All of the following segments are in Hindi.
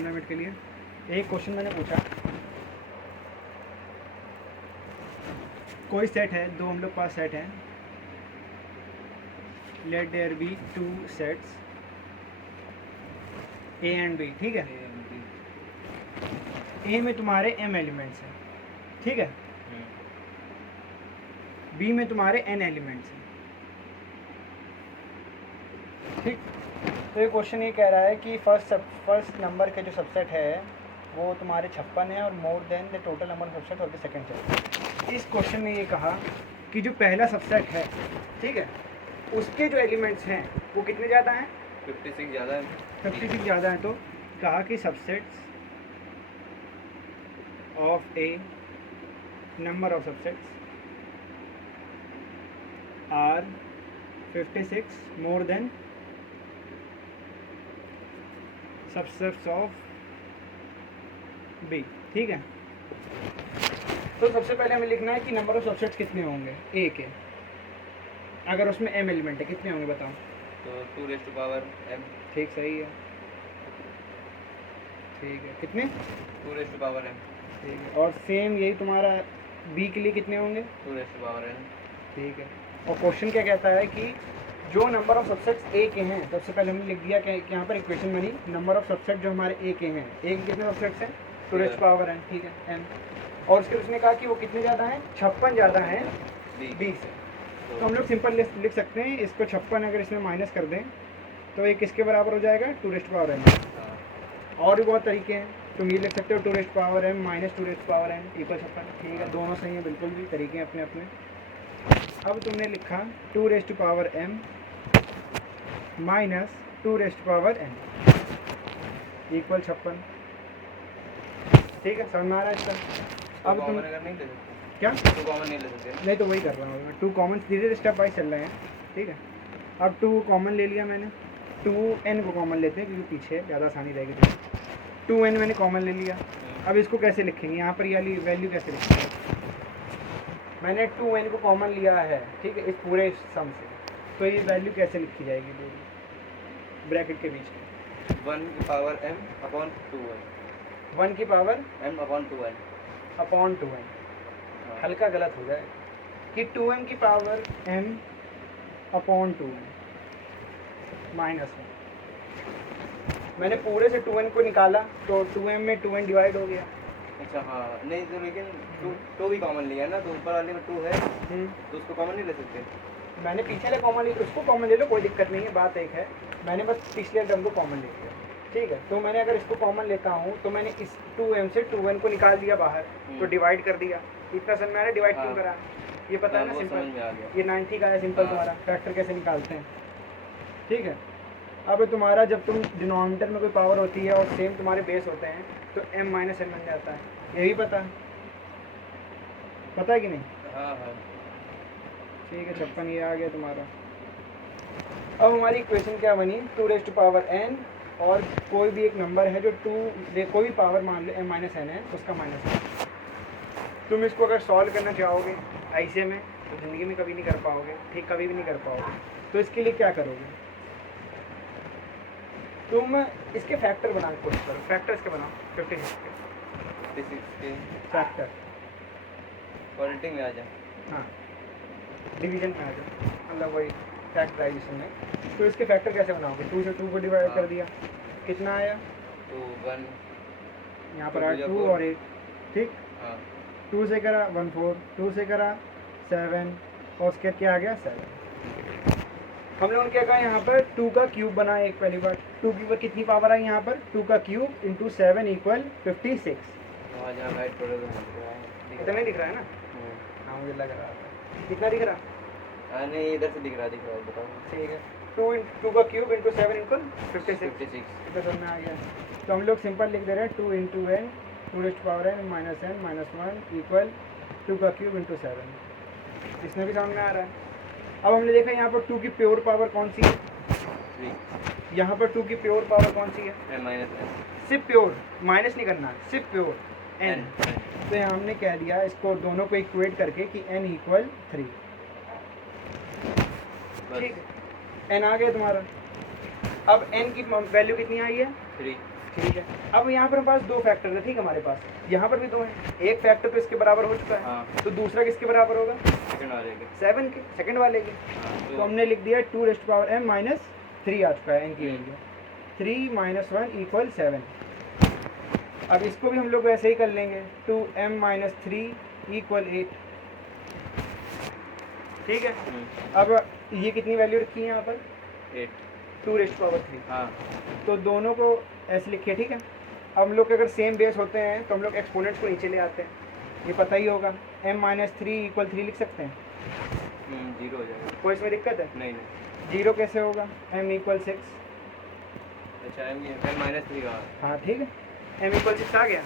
15 मिनट के लिए। एक क्वेश्चन मैंने पूछा, कोई सेट है, दो हम लोग पास सेट है, let there be 2 sets A and B, ठीक है। ए में तुम्हारे m एलिमेंट्स हैं, ठीक है, बी में तुम्हारे n एलिमेंट्स हैं, ठीक। तो ये क्वेश्चन ये कह रहा है कि फर्स्ट नंबर के जो सबसेट है वो तुम्हारे 56 है और more than the total number of subset of the second set. इस क्वेश्चन में ये कहा कि जो पहला सबसेट है, ठीक है, उसके जो एलिमेंट्स हैं वो कितने ज़्यादा हैं? 56 ज़्यादा है। 56 ज़्यादा है। तो कहा कि subsets of A, number of subsets are 56 more than subsets of B, ठीक है। तो सबसे पहले हमें लिखना है कि नंबर ऑफ सबसेट्स कितने होंगे ए के, अगर उसमें m एलिमेंट है, कितने होंगे बताओ? तो 2 रेज़ टू पावर m। ठीक, सही है, ठीक है। कितने? 2 रेज़ टू पावर m। ठीक है। और सेम यही तुम्हारा बी के लिए कितने होंगे? 2 रेज़ टू पावर n। ठीक है। और क्वेश्चन क्या कहता है कि जो नंबर ऑफ सबसेट्स ए के हैं, सबसे पहले हमने लिख दिया कि यहाँ पर इक्वेशन बनी, नंबर ऑफ सबसेट जो हमारे ए के हैं, ए के कितने सबसेट्स हैं? 2 रेज़ टू पावर n, ठीक है, n। और उसके उसने कहा कि वो कितने ज़्यादा हैं? 56 ज़्यादा हैं बी से। तो हम लोग सिंपल लिख सकते हैं इसको, 56 अगर इसमें माइनस कर दें तो ये किसके बराबर हो जाएगा? 2 रेज़ टू पावर n। और भी बहुत तरीके हैं, तुम ये लिख सकते हो 2 raise to power m minus 2 raise to power n equal 56, ठीक है, दोनों सही हैं, बिल्कुल भी तरीके हैं अपने अपने। अब तुमने लिखा 2 raise to power m minus 2 raise to power n equal 56, ठीक है, समझ में आ रहा है इसका? अब तुम अगर नहीं ले सकते क्या? 2 कॉमन नहीं ले सकते। नहीं तो वही कर रहा हूँ मैं, 2 कॉमन धीरे स्टेप बाय चल रहे हैं, ठीक है। अब 2 कॉमन ले लिया मैंने, 2n को कॉमन लेते हैं क्योंकि पीछे ज़्यादा आसानी रहेगी। 2n मैंने कॉमन ले लिया। अब इसको कैसे लिखेंगे, यहाँ पर ये वैल्यू कैसे लिखेंगे? मैंने 2n को कॉमन लिया है, ठीक है, इस पूरे सम से, तो ये वैल्यू कैसे लिखी जाएगी पूरी ब्रैकेट के बीच? 1 की पावर m अपॉन 2n। 1 की power m upon 2n। Upon 2n, हल्का गलत हो जाए कि 2m की power m upon 2n minus 1। मैंने पूरे से 2n को निकाला तो 2m में 2n डिवाइड हो गया। अच्छा, हाँ, नहीं तो लेकिन 2 भी कॉमन लिया है ना, तो ऊपर वाले में 2 है तो उसको कॉमन नहीं ले सकते। मैंने पीछे ले कॉमन ली, उसको कॉमन ले लो, कोई दिक्कत नहीं है, बात एक है, मैंने बस पिछले टर्म को कॉमन ले लिया, ठीक है। तो मैंने अगर इसको कॉमन लेता हूँ तो मैंने इस 2m से 2n को निकाल दिया बाहर, तो डिवाइड कर दिया। इतना समझ में आ रहा है डिवाइड क्यों करा? ये पता है ना, सिंपल, ये 90 का है, सिंपल तुम्हारा फैक्टर कैसे निकालते हैं, ठीक है। अब तुम्हारा जब तुम डिनोमिनेटर में कोई पावर होती है और सेम तुम्हारे बेस होते हैं तो m माइनस n बन जाता है, यही पता है कि नहीं? हाँ हाँ, ठीक है, 56 ये आ गया तुम्हारा। अब हमारी इक्वेशन क्या बनी? 2 रेज़ टू पावर n और कोई भी एक नंबर है जो कोई भी पावर मान लो m माइनस n है, उसका माइनस है। तुम इसको अगर सॉल्व करना चाहोगे ऐसे में तो ज़िंदगी में कभी नहीं कर पाओगे, ठीक, कभी भी नहीं कर पाओगे। तो इसके लिए क्या करोगे? तुम इसके फैक्टर बनाने की कोशिश करो, फैक्टर इसके बनाओ, 56 के फैक्टर क्वालिटी में आ जाए, हाँ, डिवीजन में आ जाए, मतलब वही फैक्टराइजेशन में। तो इसके फैक्टर कैसे बनाओगे? 2 से 2 को डिवाइड कर दिया, कितना आया? 2 1, यहाँ पर आया 2 और 1, ठीक। हाँ, 2 से करा 1 4, 2 से करा 7 और उसके क्या आ गया 7। हम लोगों ने क्या कहा यहाँ पर? 2 का क्यूब बना एक पहली बार, 2 की कितनी पावर आई यहाँ पर? 2 का क्यूब इंटू 7 इक्वल 56। इतना नहीं दिख रहा है ना? हाँ, मुझे लग रहा था। कितना दिख रहा? नहीं, इधर से दिख रहा है, बताओ। ठीक है, 2 का क्यूब इंटू 7 इक्वल 56। इतना समझ में आ गया। तो हम लोग सिंपल लिख दे रहे हैं 2 into n 2 raise to power n minus n minus 1 equal 2 का क्यूब इंटू 7। इसमें भी समझ में आ रहा है। अब हमने देखा यहाँ पर 2 की प्योर पावर कौन सी है? 3। यहाँ पर 2 की प्योर पावर कौन सी है? m minus n। सिर्फ प्योर, माइनस नहीं करना, सिर्फ प्योर n। n। तो यहाँ हमने कह दिया इसको दोनों को इक्वेट करके कि n इक्वल 3, ठीक है, n आ गया तुम्हारा। अब n की वैल्यू कितनी आई है? ठीक है। अब यहाँ पर हमारे पास दो फैक्टर है, ठीक है, हमारे पास यहाँ पर भी दो हैं। एक फैक्टर तो इसके बराबर हो चुका है, हाँ। तो दूसरा किसके बराबर होगा? सेकंड वाले के। 7 के, सेकंड वाले के। हाँ, तो हमने लिख दिया 2m माइनस 3 आ चुका है n की वैल्यू। 3 - 1 = 7। अब इसको भी हम लोग वैसे ही कर लेंगे, 2m - 3 = 8। ठीक है। अब ये कितनी वैल्यू रखी है यहाँ पर? 8। 2⁻3। हाँ। तो दोनों को ऐसे लिखिए, ठीक है। अब हम लोग के अगर सेम बेस होते हैं तो हम लोग एक्सपोनेंट्स को नीचे ले आते हैं, ये पता ही होगा। m - 3 = 3 लिख सकते हैं, 0 हो जाएगा। कोई इसमें दिक्कत है? नहीं नहीं। 0 कैसे होगा? m = 6। अच्छा m-3 का। हाँ ठीक है, m = 6 आ गया।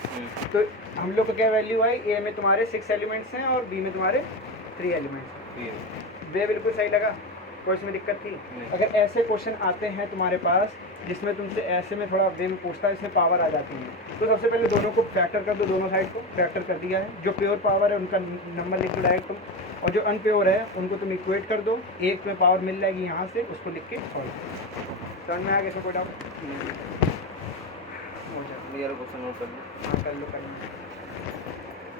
तो हम लोग का क्या वैल्यू आई? a में तुम्हारे 6 एलिमेंट्स हैं और b में तुम्हारे 3 एलिमेंट्स हैं। वे बिल्कुल सही लगा, कोई इसमें दिक्कत थी? अगर ऐसे क्वेश्चन आते हैं तुम्हारे पास जिसमें तुमसे ऐसे में थोड़ा वे में पूछता है, इसमें पावर आ जाती है, तो सबसे पहले दोनों को फैक्टर कर दो, दोनों साइड को फैक्टर कर दिया है। जो प्योर पावर है उनका नंबर लिख दो डायरेक्ट तुम, और जो अनप्योर है उनको तुम इक्वेट कर दो। एक में पावर मिल जाएगी यहाँ से, उसको लिख के सॉल्व। समझ में आ गया? इसमें कोई डाउट? हो जाए ये वाला क्वेश्चन नोट कर लो। हाँ कर लो,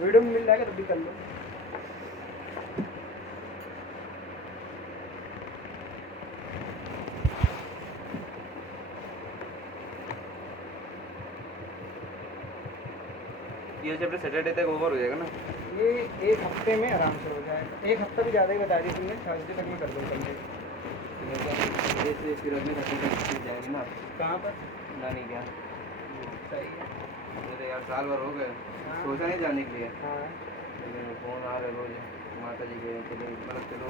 वीडियो में मिल जाएगा तब भी कर लो। ये चैप्टर सैटरडे तक ओवर हो जाएगा ना? ये एक हफ्ते में आराम से हो जाएगा। एक हफ्ता भी ज़्यादा ही बता दी तुमने, थर्सडे तक में कर दो कल। फिर अगले हफ्ते तक जाएगी ना? कहाँ पर? नानी क्या? सही है। मेरे यार साल भर हो गए, हाँ। सोचा नहीं जाने के लिए, हाँ लेकिन फोन आ रहा रोज माता जी के, चलो मतलब चलो।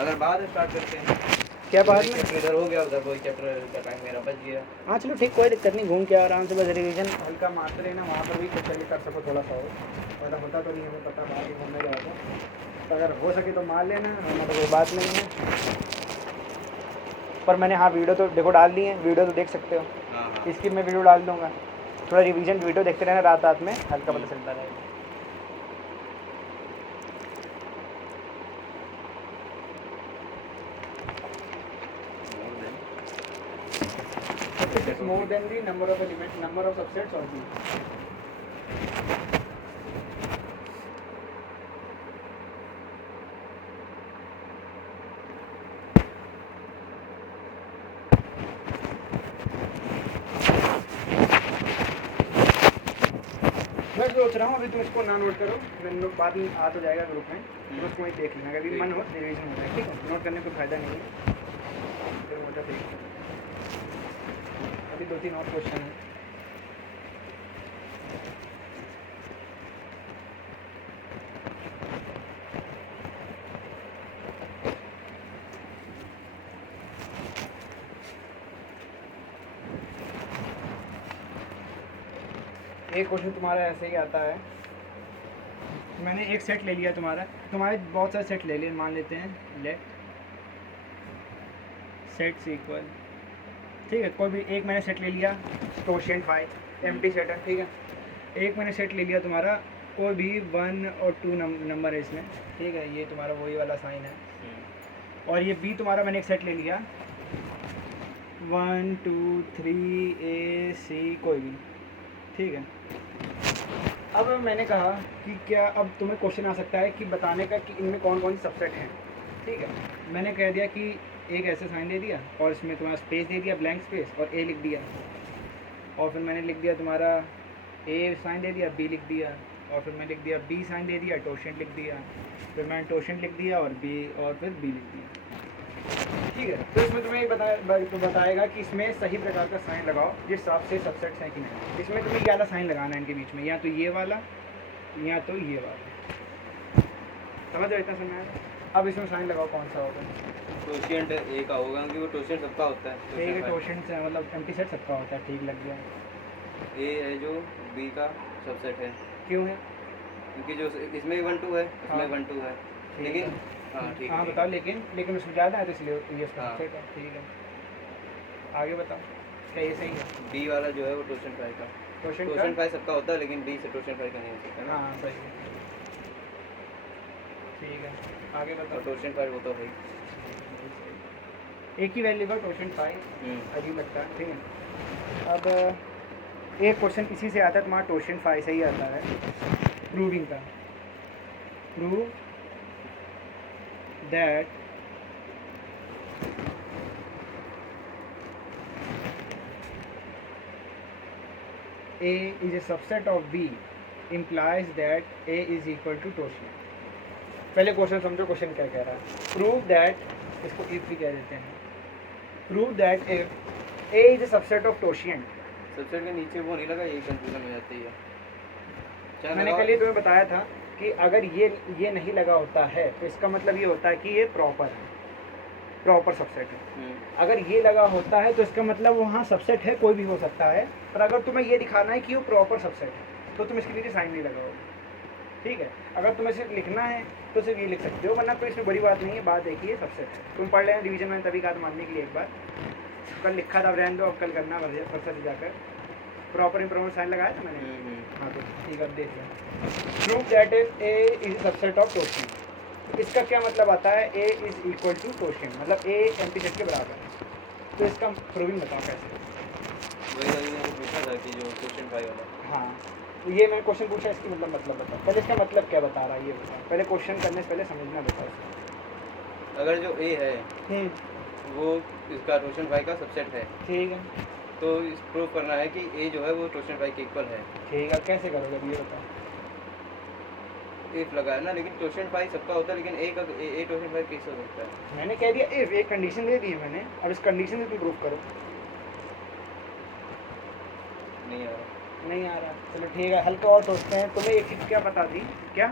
अगर बाद में स्टार्ट करते हैं क्या बात में? चैप्टर इधर हो गया, उधर कोई चैप्टर का टाइम मेरा बच गया। हाँ चलो ठीक, कोई दिक्कत नहीं, घूम के आराम से बस रिवीजन हल्का मारते रहना, वहाँ पर भी कुछ चलिए कर सको थोड़ा सा हो, वरना होता तो नहीं, हमें पता बाहर ही घूमने जाएगा। तो अगर हो सके तो मार लेना, वरना तो कोई बात नहीं है। पर मैंने हाँ वीडियो तो देखो डाल दी है, वीडियो तो देख सकते हो, हाँ इसकी मैं वीडियो डाल दूँगा। थोड़ा रिवीजन वीडियो देखते रहना रात रात में, हल्का पता चलता रहेगा। It's more than the number of elements, number of subsets or B. मैं सोच रहा हूँ अभी तुम इसको ना नोट करो, मैं बाद में आ तो जाएगा ग्रुप में, तो उसको वहीं देख लेना, अभी मन हो रिवीजन हो जाए, ठीक है? नोट करने को फायदा नहीं है, फिर मोटा देख। अभी 2-3 और क्वेश्चन है। एक क्वेश्चन तुम्हारा ऐसे ही आता है, मैंने एक सेट ले लिया तुम्हारा, तुम्हारे बहुत सारे सेट ले लिए, मान लेते हैं लेट सेट्स इक्वल, ठीक है, कोई भी एक मैंने सेट ले लिया, क्वोशिएंट 5 एम्प्टी सेट है, ठीक है। एक मैंने सेट ले लिया तुम्हारा, कोई भी 1 और 2 नंबर है इसमें, ठीक है, ये तुम्हारा वही वाला साइन है। और ये बी तुम्हारा मैंने एक सेट ले लिया, 1 2 3 A C कोई भी, ठीक है। अब मैंने कहा कि क्या अब तुम्हें क्वेश्चन आ सकता है कि बताने का कि इनमें कौन कौन सी सबसेट हैं, ठीक है। मैंने कह दिया कि एक ऐसे साइन दे दिया और इसमें तुम्हारा स्पेस दे दिया, ब्लैंक स्पेस, और ए लिख दिया, और फिर मैंने लिख दिया तुम्हारा ए साइन दे दिया, बी लिख दिया, और फिर मैं लिख दिया बी साइन दे दिया, टोशेंट लिख दिया, फिर मैंने टोशेंट लिख दिया और बी, और फिर बी लिख दिया, ठीक है। तो इसमें तुम्हें बताएगा कि इसमें सही प्रकार का साइन लगाओ जिस हिसाब से सबसेट्स हैं कि नहीं। इसमें तुम्हें ये वाला साइन लगाना है इनके बीच में, या तो ये वाला या तो ये वाला, समझ रहे? इतना समझ आया? अब इसमें साइन लगाओ कौन सा होगा? टोशेंट ए का होगा क्योंकि वो टोशेंट सबका होता है। ठीक है, टोशेंट से मतलब एम्प्टी सेट सबका होता है, ठीक लग गया। ए है जो बी का सबसेट है। क्यों है? क्योंकि जो इसमें 1 2 है, इसमें हाँ। 1 2 है, लेकिन हाँ ठीक है। हाँ बताओ, लेकिन उसमें ज़्यादा है तो इसलिए ये हाँ। सबसेट है, ठीक है। आगे बताओ, क्या ये सही है? बी वाला जो है वो टोशेंट 5 का, टोशेंट टोशेंट 5 सबका होता है, लेकिन बी से टोशेंट 5 का नहीं हो सकता ना। हाँ सही है, ठीक ठीक है, आगे और बताओ। टोशन फाइव होता है एक ही वैल्यू का टोशन 5 अजीब लगता है, ठीक है। अब एक क्वेश्चन इसी से आता है, तुम्हारा टोशन 5 से ही आता है, प्रूविंग का। Prove that A is a subset of B implies that A is equal to torsion. पहले क्वेश्चन समझो, क्वेश्चन क्या कह रहा है। प्रूव दैट, इसको इफ भी कह देते हैं, prove that if A is a subset of टोशियन। सबसेट के नीचे वो नहीं लगा, यही कंफ्यूजन हो जाती है। क्या मैंने लगा? कल ही तुम्हें बताया था कि अगर ये नहीं लगा होता है तो इसका मतलब ये होता है कि ये प्रॉपर है, प्रॉपर सबसेट है। अगर ये लगा होता है तो इसका मतलब वहाँ सबसेट है, कोई भी हो सकता है। पर अगर तुम्हें ये दिखाना है कि वो प्रॉपर सबसेट है तो तुम इसके नीचे साइन नहीं लगाओगे, ठीक है। अगर तुम्हें सिर्फ लिखना है तो सिर्फ ये लिख सकते हो, वरना कोई इसमें बड़ी बात नहीं है। बात एक ही है, सबसेट है। तुम पढ़ लेना रिवीजन में, तभी कहा था मानने के लिए एक बार। कल लिखा था, रहने दो, अब कल करना परसों से जाकर। प्रॉपर इम्प्रॉपर साइन लगाया था मैंने। हाँ तो ठीक है, अब देख लो। Prove that A is subset of टोशियन। इसका क्या मतलब आता है, ए इज इक्वल टू टोशियन, मतलब ए एम्प्टी सेट के बराबर है। तो इसका प्रूविंग बताओ कैसे। वही वाली मैंने पूछा था कि जो क्वेश्चन फाइव वाला। हाँ, तो ये मैंने क्वेश्चन पूछा, इसकी मतलब बताओ पहले, इसका मतलब क्या बता रहा है ये बताओ पहले। क्वेश्चन करने से पहले समझना बताओ इसको। अगर जो ए है वो इसका टोशन फाइव का सबसेट है, ठीक है, तो इस प्रूव करना है कि ए जो है वो टोशन फाइव के इक्वल है। ठीक है, कैसे करोगे अब ये बताओ। इफ लगा है ना, लेकिन टोशन फाइव सबका होता है, लेकिन ए का ए टोशन फाइव कैसे हो सकता है? मैंने कह दिया इफ, एक कंडीशन दे दी है मैंने, अब इस कंडीशन से तुम प्रूफ करो। नहीं आ रहा। नहीं आ रहा, चलो ठीक है, हल्का और सोचते हैं। तुम्हें एक चीज़ क्या पता थी, क्या?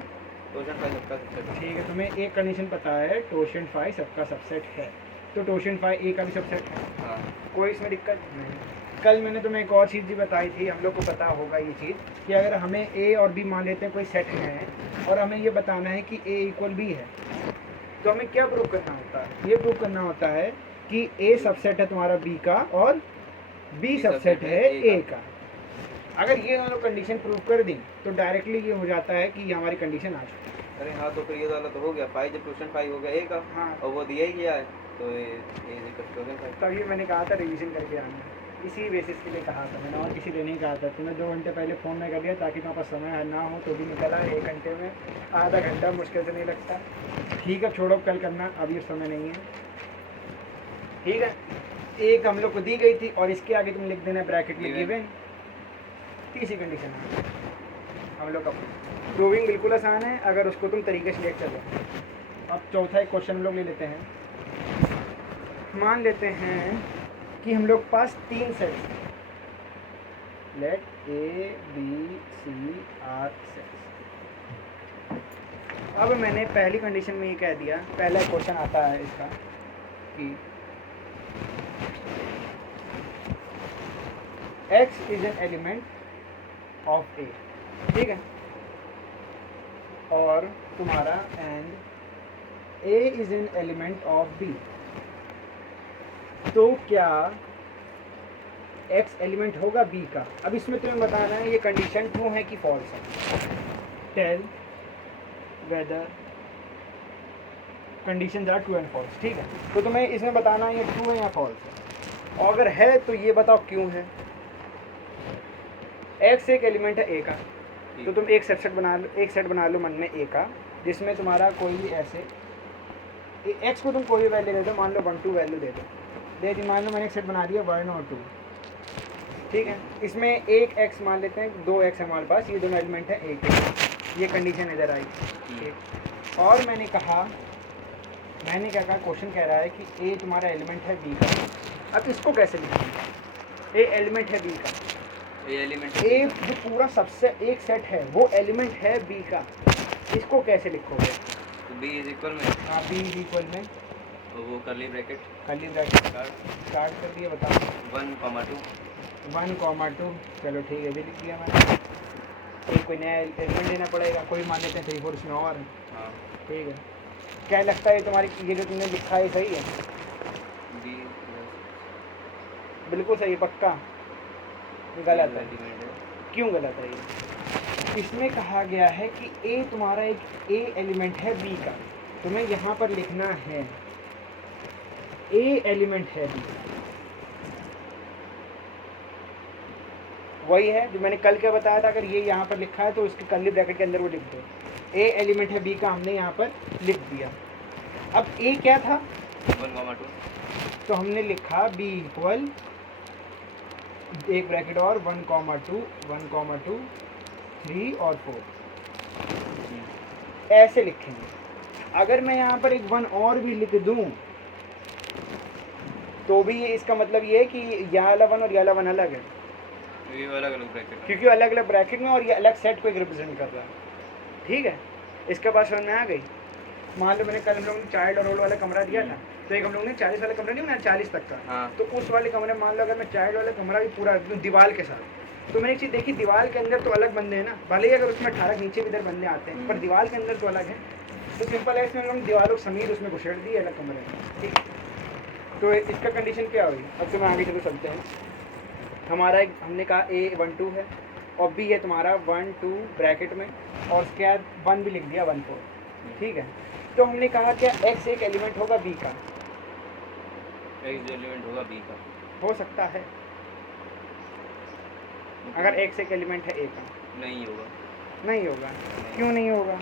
टोशन फाइव सबका सबसेट है। ठीक है, तुम्हें एक कंडीशन पता है, टोशन 5 सबका सबसेट है, तो टोशन 5 ए का भी सबसेट है। हाँ, कोई इसमें दिक्कत नहीं। कल मैंने तुम्हें एक और चीज़ भी बताई थी, हम लोग को पता होगा ये चीज़, कि अगर हमें ए और बी मान लेते हैं कोई सेट है और हमें ये बताना है कि ए इक्वल बी है, तो हमें क्या प्रूव करना होता है? ये प्रूव करना होता है कि ए सबसेट है तुम्हारा बी का और बी सबसेट है ए का। अगर ये दोनों कंडीशन प्रूव कर दी तो डायरेक्टली ये हो जाता है कि ये हमारी कंडीशन आ चुकी है। अरे हाँ, तो फिर ये वाला तो हो गया फाइव, जब टोशन फाइव हो गया ए का, हाँ, और वो दिया ही गया है, तो ये टोशन फाइव। तभी मैंने कहा था रिवीजन करके आना, इसी बेसिस के लिए कहा था मैंने, और किसी लिए नहीं कहा था। तुम्हें 2 घंटे पहले फ़ोन में कर दिया ताकि तुम्हारे पास समय ना हो, तो भी निकला 1 घंटे में, आधा घंटा मुश्किल से नहीं लगता। ठीक है, छोड़ो, कल करना, अभी समय नहीं है, ठीक है। एक हम लोग को दी गई थी और इसके आगे तुम लिख देना ब्रैकेट में गिवन, तीसरी कंडीशन है हम लोग का। प्रूविंग बिल्कुल आसान है अगर उसको तुम तरीके से लेकर चलो। अब चौथा एक क्वेश्चन हम लोग ले लेते हैं। मान लेते हैं कि हम लोग पास 3 sets, let A B C are sets. अब मैंने पहली कंडीशन में ये कह दिया, पहला क्वेश्चन आता है इसका कि x is an element of A, ठीक है, और तुम्हारा and A is an element of B. तो क्या x एलिमेंट होगा b का? अब इसमें तुम्हें बताना है ये कंडीशन ट्रू है कि फॉल्स है। Tell whether condition are true and false, ठीक है। तो तुम्हें इसमें बताना है ये ट्रू है या फॉल्स है, और अगर है तो ये बताओ क्यों है। x एक एलिमेंट है a का, तो तुम एक सेट बना लो मन में a का, जिसमें तुम्हारा कोई भी ऐसे x को तुम कोई भी वैल्यू दे दो, मान लो 1 2 वैल्यू दे दी, मान लो मैंने एक सेट बना दिया 1 और 2, ठीक है। इसमें एक x मान लेते हैं, 2 x हमारे पास, ये दोनों एलिमेंट है a के, ये कंडीशन इधर आई, ठीक। और मैंने क्या कहा, क्वेश्चन कह रहा है कि a तुम्हारा एलिमेंट है b का। अब इसको कैसे लिखेंगे? a एलिमेंट है b का, ये एलिमेंट ए जो पूरा सबसे एक सेट है वो एलिमेंट है बी का, इसको कैसे लिखोगे? तो बी इज इक्वल में, हाँ, बी इज इक्वल में, तो वो करली ब्रैकेट स्टार्ट कर दिया, बताओ 1, 2, चलो ठीक है, भी लिख दिया मैंने। एक कोई नया एलिमेंट लेना पड़ेगा, कोई मान लेते हैं 3 4 इसमें और है, हाँ, ठीक है। क्या लगता है तुम्हारी ये जो तुमने लिखा है सही है? बी बिल्कुल सही है, पक्का? गलत है। एलिमेंट है। क्यों गलत है ये? इसमें कहा गया है कि ए तुम्हारा एक ए एलिमेंट है बी का, तुम्हें यहाँ पर लिखना है ए एलिमेंट है बी। वही है जो मैंने कल क्या बताया था, अगर ये यहाँ पर लिखा है तो उसके कर्ली ब्रैकेट के अंदर वो लिख दो, ए एलिमेंट है बी का हमने यहाँ पर लिख दिया। अब ए क्या था, 1,2 तो हमने लिखा बी इक्वल एक ब्रैकेट और 1,2 1,2 3 और 4, ऐसे लिखेंगे। अगर मैं यहाँ पर एक 1 और भी लिख दूँ तो भी ये इसका मतलब ये है कि यह वाला 1 और यह वाला 1 अलग है, ये अलग अलग ब्रैकेट क्योंकि अलग अलग ब्रैकेट में और ये अलग सेट को एक रिप्रेजेंट कर रहा है। ठीक है, इसका बात समझ में आ गई। मान लो मैंने कल हम लोगों ने चाइल्ड और रोल वाला कमरा दिया था, तो एक हम लोगों ने 40 वाला कमरा नहीं बनाया 40 तक का। हाँ। तो उस वाले कमरे में मान लो अगर मैं चाइल्ड वाला कमरा भी पूरा दीवार के साथ, तो मैंने एक चीज़ देखी, दीवार के अंदर तो अलग बंदे हैं ना, भले ही अगर उसमें 18 नीचे भी इधर बंदे आते हैं, पर दीवार के अंदर तो अलग है। तो सिंपल है, इसमें हम लोग दीवारों समीर उसमें घुसेड़ दी अलग कमरे में। ठीक, तो इसका कंडीशन क्या हुई, अब तो मैं आगे चलो चलते हैं। हमारा एक हमने कहा A12 है और B है तुम्हारा 1 2 ब्रैकेट में, और उसके बाद 1 भी लिख दिया 1 4। ठीक है, तो हमने कहा क्या X एक एलिमेंट होगा B का, X एलिमेंट होगा B का, हो सकता है अगर X एक एलिमेंट है A का। नहीं होगा। नहीं होगा, क्यों नहीं होगा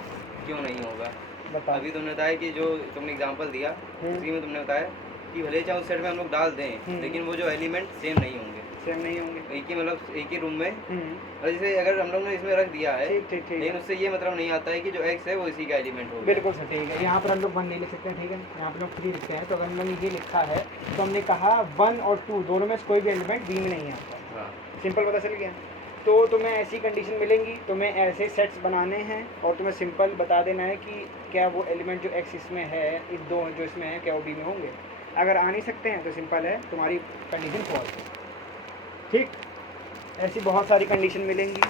क्यों नहीं होगा? बताओ। अभी तुमने बताया कि जो तुमने एग्जांपल दिया उसी में तुमने बताया कि भले चाहे उस सेट में हम लोग डाल दें, लेकिन वो जो एलिमेंट सेम नहीं होंगे। सेम नहीं होंगे, एक ही मतलब एक ही रूम में, और जैसे अगर हम लोग ने इसमें रख दिया है, ठीक ठीक ठीक लेकिन उससे ये मतलब नहीं आता है कि जो X है वो इसी का एलिमेंट होगा। बिल्कुल सर, ठीक है। यहाँ पर हम लोग 1 नहीं लिख सकते हैं, ठीक है, यहाँ पर लोग 3 लिखते हैं। तो अगर हमने ये लिखा है तो हमने कहा 1 और 2 दोनों में से कोई भी एलिमेंट B में नहीं आता। हाँ। सिंपल पता चल गया। तो तुम्हें ऐसी कंडीशन मिलेंगी, तुम्हें ऐसे सेट्स बनाने हैं और तुम्हें सिंपल बता देना है कि क्या वो एलिमेंट जो X इसमें है, इस 2 जो इसमें है, क्या वो B में होंगे। अगर आ नहीं सकते हैं तो सिंपल है, तुम्हारी कंडीशन फॉल्स है। ठीक, ऐसी बहुत सारी कंडीशन मिलेंगी।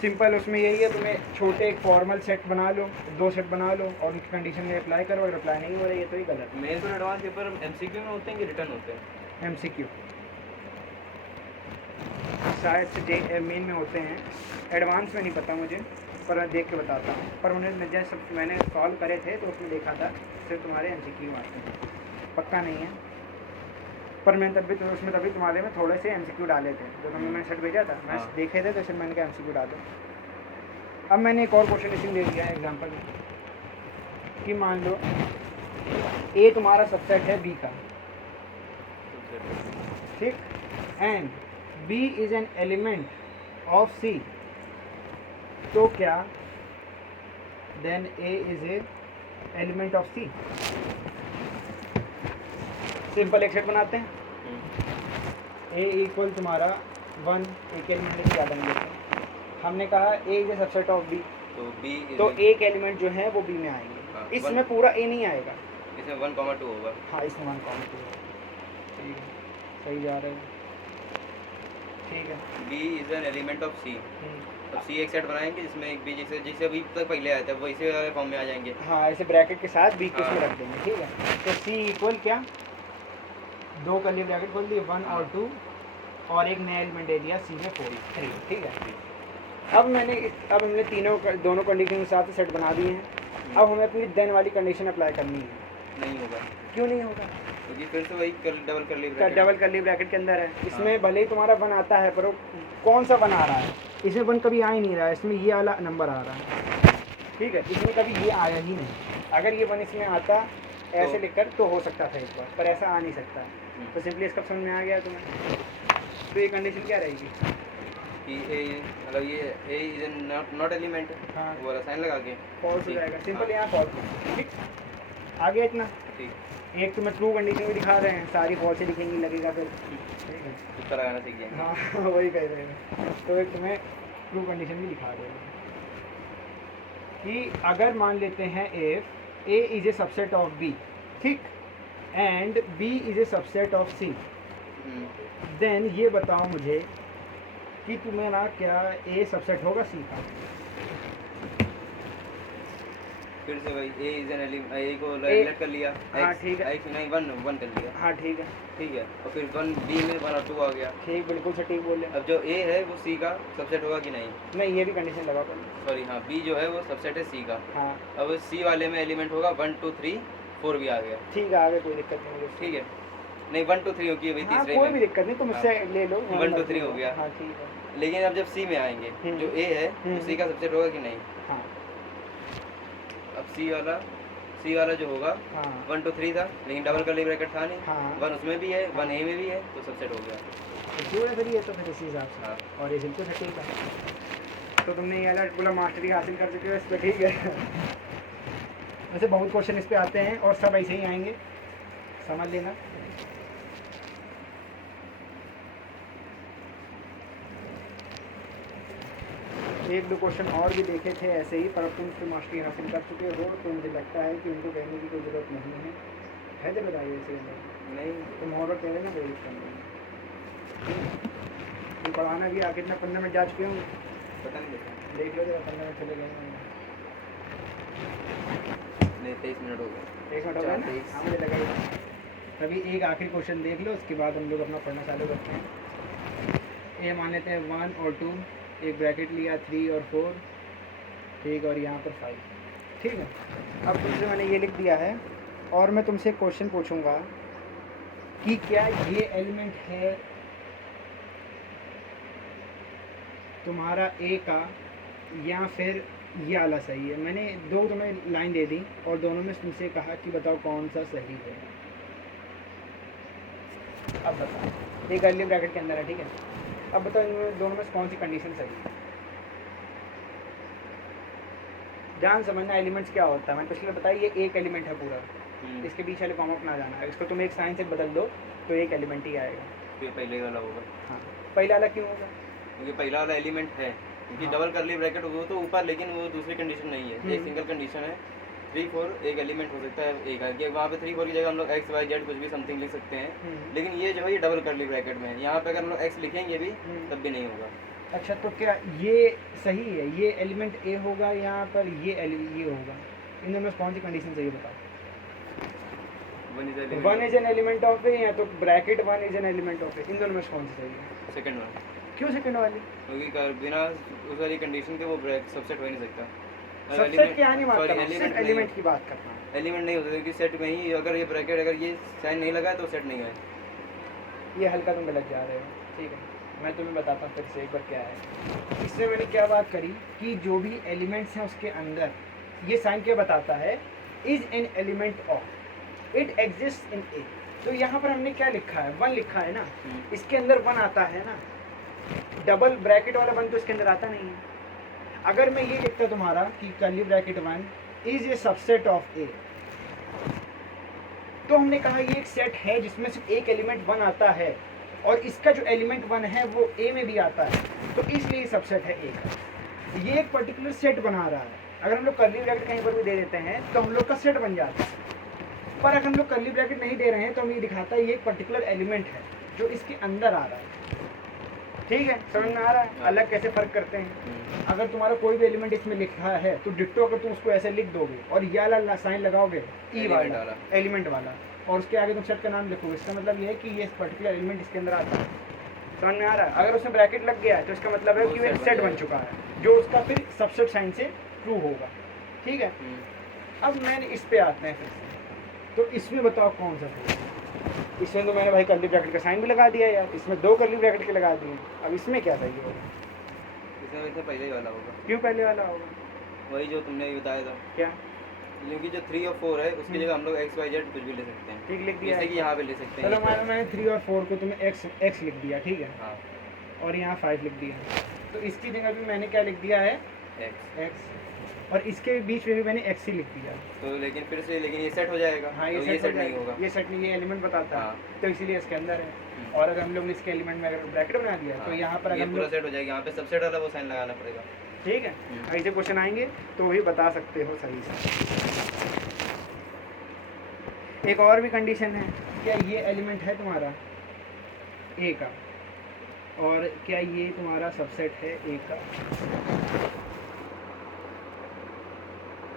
सिंपल उसमें यही है, तुम्हें छोटे एक फॉर्मल सेट बना लो, 2 सेट बना लो और उनकी कंडीशन में अप्लाई करो। अगर अप्लाई नहीं हो रही है तो ये गलत है। मेंस और एडवांस पेपर MCQ में होते हैं कि रिटर्न होते हैं? MCQ शायद से मेन में होते हैं, एडवांस में नहीं पता मुझे, पर मैं देख के बताता हूँ। पर उन्हें जैसे मैंने सॉल्व करे थे तो उसमें देखा था सिर्फ तुम्हारे MCQ आते हैं, पक्का नहीं है। पर मैंने तभी तो उसमें तभी तुम्हारे में थोड़े से MCQ डाले थे, जो तुम्हें मैंने सेट भेजा था, मैं हाँ। देखे थे तो फिर मैंने कहा MCQ डालो। अब मैंने एक और क्वेश्चन इसी दे दिया है एग्जाम्पल में कि मान लो A तुम्हारा सबसेट है B का, ठीक, and B is an element of C, तो क्या then A is a element of C। Simple एक सेट बनाते हैं, A इक्वल तुम्हारा 1 एक एलिमेंट लेके ज़्यादा नहीं लेते हैं। हमने कहा A is a subset of B, तो एक एलिमेंट जो है वो B में आएंगे। हाँ, इसमें पूरा A नहीं आएगा, इसमें 1,2 होगा। हाँ इसमें 1,2 है। ठीक है, सही जा रहे हैं, ठीक है। B is an element of C। अब C एक सेट बनाएंगे जिसमें एक B जिसे अभी तक पहले आया था वो इसी वाले फॉर्म में आ जाएंगे। हाँ, ऐसे ब्रैकेट के साथ B को इसमें हाँ। रख देंगे, ठीक है। तो C इक्वल क्या, 2 कर्ली ब्रैकेट खोल दिए 1 और 2, और एक नया एलिमेंट दे दिया C में 4 3, ठीक है। अब हमने दोनों कंडीशन के साथ सेट बना दिए हैं। अब हमें अपनी देन वाली कंडीशन अप्लाई करनी है। नहीं होगा, क्यों नहीं होगा, क्योंकि फिर से वही डबल कर्ली ब्रैकेट के अंदर है। इसमें भले ही तुम्हारा 1 आता है, पर वो कौन सा 1 आ रहा है, इसमें 1 कभी आ ही नहीं रहा है, इसमें ये वाला नंबर आ रहा है, ठीक है। इसमें कभी ये आया ही नहीं। अगर ये 1 इसमें आता ऐसे लिखकर तो हो सकता था एक बार, पर ऐसा आ नहीं सकता। तो सिंपली इसका समझ में आ गया तुम्हें। तो ये कंडीशन क्या रहेगी कि A मतलब ये A इज नॉट एलिमेंट, हाँ। वो वाला साइन लगा के फॉल्स हो जाएगा। सिंपल यहाँ फॉल्स, ठीक। आगे इतना ठीक, एक तो मैं ट्रू कंडीशन भी दिखा रहे हैं, सारी फॉल्स ही लिखेंगी लगेगा फिर, ठीक है। तुक्का लगाना सीख जाएंगे। हाँ वही कह रहे हैं। तो एक तुम्हें ट्रू कंडीशन भी दिखा रहे हैं कि अगर मान लेते हैं if A is a subset of B, ठीक, and B is a subset of C, then ये बताओ मुझे कि तुम्हारा क्या A सबसेट होगा C का। फिर से वही ए इज एन एलिमेंट, ए को नेगलेक्ट कर लिया, हाँ, एक्स ठीक है। एक्स नहीं वन कर लिया, हाँ ठीक है, ठीक है, और फिर वन बी में 1 और 2 आ गया। ठीक, बिल्कुल सटीक बोले। अब जो ए है वो सी का सबसेट होगा कि नहीं? नहीं, ये भी कंडीशन लगा पहले। सॉरी हाँ, बी जो है वो सबसेट है सी का। हाँ अब सी वाले में एलिमेंट होगा 1 2 3 4 भी आ गया, ठीक है, आगे कोई दिक्कत नहीं मुझे। ठीक है, नहीं 1 2 3 होगी अभी हाँ तीसरे कोई भी में, दिक्कत नहीं, तुम मुझसे ले लो। 1 2 3 हो गया। हाँ ठीक है। लेकिन अब जब सी में आएंगे जो ए है तो सी का सबसेट होगा कि नहीं? हाँ अब सी वाला जो होगा हाँ 1 2 3 था, लेकिन डबल कर्ली ब्रैकेट था नहीं, हाँ 1 उसमें भी है 1 ए में भी है, तो सबसेट हो गया। तो क्यों है फिर ये, तो फिर इसी हिसाब से। हाँ और ये बिल्कुल सटीक है। तो तुमने ये वाला पूरा मास्टरी हासिल कर चुके हो इस पर, ठीक है। वैसे बहुत क्वेश्चन इस पे आते हैं और सब ऐसे ही आएंगे, समझ लेना। एक दो क्वेश्चन और भी देखे थे ऐसे ही, पर अब तुम उसकी मास्टरी हासिल कर चुके हो, तो मुझे लगता है कि उनको कहने की कोई ज़रूरत नहीं है तो बताइए ऐसे अंदर। नहीं, तुम और कह रहे ना, कोई दिक्कत नहीं। तुम पढ़ाना भी आखिर में 15 मिनट जा चुके होंगे, पता नहीं देखा, देख लो जरा, 15 मिनट चले गए होंगे। नहीं 23 मिनट हो गए। 1 मिनट हो गया ना? 23। हाँ मुझे लगा ही था। अभी एक आखिरी क्वेश्चन देख लो, उसके बाद हम लोग अपना पढ़ना चालू करते हैं। ये मान लेते हैं 1 और 2, एक ब्रैकेट लिया 3 और 4, ठीक, और यहाँ पर 5, ठीक है। अब तुमसे मैंने ये लिख दिया है, और मैं तुमसे क्वेश्चन पूछूंगा कि क्या ये एलिमेंट है तुम्हारा ए का, या फिर ये वाला सही है। मैंने दो तुम्हें लाइन दे दी और दोनों में तुमसे कहा कि बताओ कौन सा सही है। अब बताओ, एक अर्ली ब्रैकेट के अंदर है, ठीक है। अब बताओ इनमें दोनों में कौन सी कंडीशन सही है। जान समझना एलिमेंट्स क्या होता है, मैंने पिछले बताया ये एक एलिमेंट है पूरा, इसके बीच वाले कॉमा अपना जाना है, इसको तुम एक साइन से बदल दो तो एक एलिमेंट ही आएगा। तो ये पहले वाला होगा। हाँ, पहला वाला क्यों होगा? क्योंकि पहला वाला एलिमेंट है, क्योंकि हाँ। डबल करली ब्रैकेट वो तो ऊपर, लेकिन वो दूसरी कंडीशन नहीं है, एक सिंगल कंडीशन है। 3 4 एक एलिमेंट हो सकता है एक है, कि वहाँ पे 3 4 की जगह हम लोग एक्स वाई जेड कुछ भी समथिंग लिख सकते हैं, लेकिन ये जो है ये डबल करली ब्रैकेट में है, यहाँ पे अगर हम लोग एक्स लिखेंगे भी तब भी नहीं होगा। अच्छा, तो क्या ये सही है, ये एलिमेंट ए होगा यहाँ पर, ये होगा, इन दोनों में कौन सी कंडीशन सही है बताओ? 1 is an element of A, या तो bracket 1 is an element of A, इन दोनों में कौन सी सही है? सेकंड वन, क्यों सेकंड वाली? क्योंकि बिना उस वाली कंडीशन के वो सबसेट हो ही नहीं सकता। सबसेट क्या नहीं बात करना, सिर्फ एलिमेंट की बात करना। एलिमेंट नहीं होता, क्योंकि सेट में ही अगर ये ब्रैकेट अगर ये साइन नहीं लगा है तो सेट नहीं है। ये हल्का तुम गलत जा रहे हो, ठीक है। मैं तुम्हें बताता हूँ फिर से एक बार क्या है। इसमें मैंने क्या बात करी कि जो भी एलिमेंट्स हैं उसके अंदर ये साइन क्या बताता है, is an element of, it exist in A. तो यहाँ पर हमने क्या लिखा है, 1 लिखा है ना, इसके अंदर 1 आता है ना, डबल ब्रैकेट वाला 1 तो इसके अंदर आता नहीं है। अगर मैं ये लिखता तुम्हारा कि curly bracket 1 is a subset of A, तो हमने कहा ये एक सेट है जिसमें सिर्फ एक एलिमेंट 1 आता है, और इसका जो एलिमेंट 1 है वो ए में भी आता है, तो इसलिए सबसेट है ए का। ये एक पर्टिकुलर सेट बना रहा है। अगर हम लोग कर्ली ब्रैकेट कहीं पर भी दे देते हैं तो हम लोग का सेट बन जाता है, पर अगर हम लोग कर्ली ब्रैकेट नहीं दे रहे हैं तो हम ये दिखाता है ये एक पर्टिकुलर एलिमेंट है जो इसके अंदर आ रहा है। ठीक है, समझ में आ रहा है अलग कैसे फ़र्क करते हैं? अगर तुम्हारा कोई भी एलिमेंट इसमें लिखा है तो डिट्टो अगर तुम उसको ऐसे लिख दोगे और ये वाला साइन लगाओगे ई वाला एलिमेंट वाला, और उसके आगे तुम सेट का नाम लिखोगे, इसका मतलब ये है कि ये पर्टिकुलर एलिमेंट इसके अंदर आता है। समझ में आ रहा है? अगर उसमें ब्रैकेट लग गया है तो इसका मतलब है कि वो सेट बन चुका है, जो उसका फिर सबसेट साइन से ट्रू होगा। ठीक है, अब मैंने इस पे आते हैं फिर से, तो इसमें बताओ कौन सा सही है? इसमें तो मैंने भाई कर्ली ब्रैकेट का साइन भी लगा दिया यार, इसमें 2 कर्ली ब्रैकेट के लगा दिए। अब इसमें क्या सही होगा? इसमें वैसे पहले ही वाला होगा। क्यों पहले वाला होगा? वही जो तुमने बताया था। क्या? क्योंकि जो 3 और 4 है उसकी जगह हम लोग एक्स वाई जेड कुछ भी ले सकते हैं। ठीक लिख दिया, जैसे कि यहाँ पे ले सकते हैं। चलो मैंने 3 और 4 को तुम्हें एक्स लिख दिया, ठीक है, हाँ, और यहाँ 5 लिख दिया, तो इसकी जगह भी मैंने क्या लिख दिया है? एक्स, और इसके बीच में भी मैंने एक्स ही लिख दिया। तो लेकिन फिर से ये सेट हो जाएगा। हाँ, तो ये सेट नहीं होगा, ये सेट नहीं, ये एलिमेंट बताता है, हाँ। तो इसीलिए इसके अंदर है। और अगर हम लोग ने इसके एलिमेंट में अगर ब्रैकेट बना दिया तो यहाँ पर ये अगर हम पूरा लोग, सेट हो जाएगा, यहाँ पे सबसेट वाला वो साइन लगाना पड़ेगा। ठीक है, ऐसे क्वेश्चन आएंगे तो वही बता सकते हो सही से। एक और भी कंडीशन है, क्या ये एलिमेंट है तुम्हारा ए का, और क्या ये तुम्हारा सबसेट है ए का?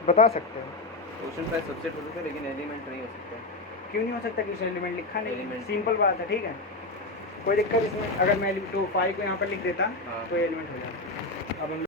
बता सकते हो? क्वेश्चन 5 सबसेट हो सकता है लेकिन एलिमेंट नहीं हो सकता। क्यों नहीं हो सकता? क्वेश्चन एलिमेंट लिखा नहीं, Element। सिंपल बात है, ठीक है, कोई दिक्कत इसमें? अगर मैं 2 5 को यहाँ पर लिख देता हाँ। तो एलिमेंट हो जाता। अब हम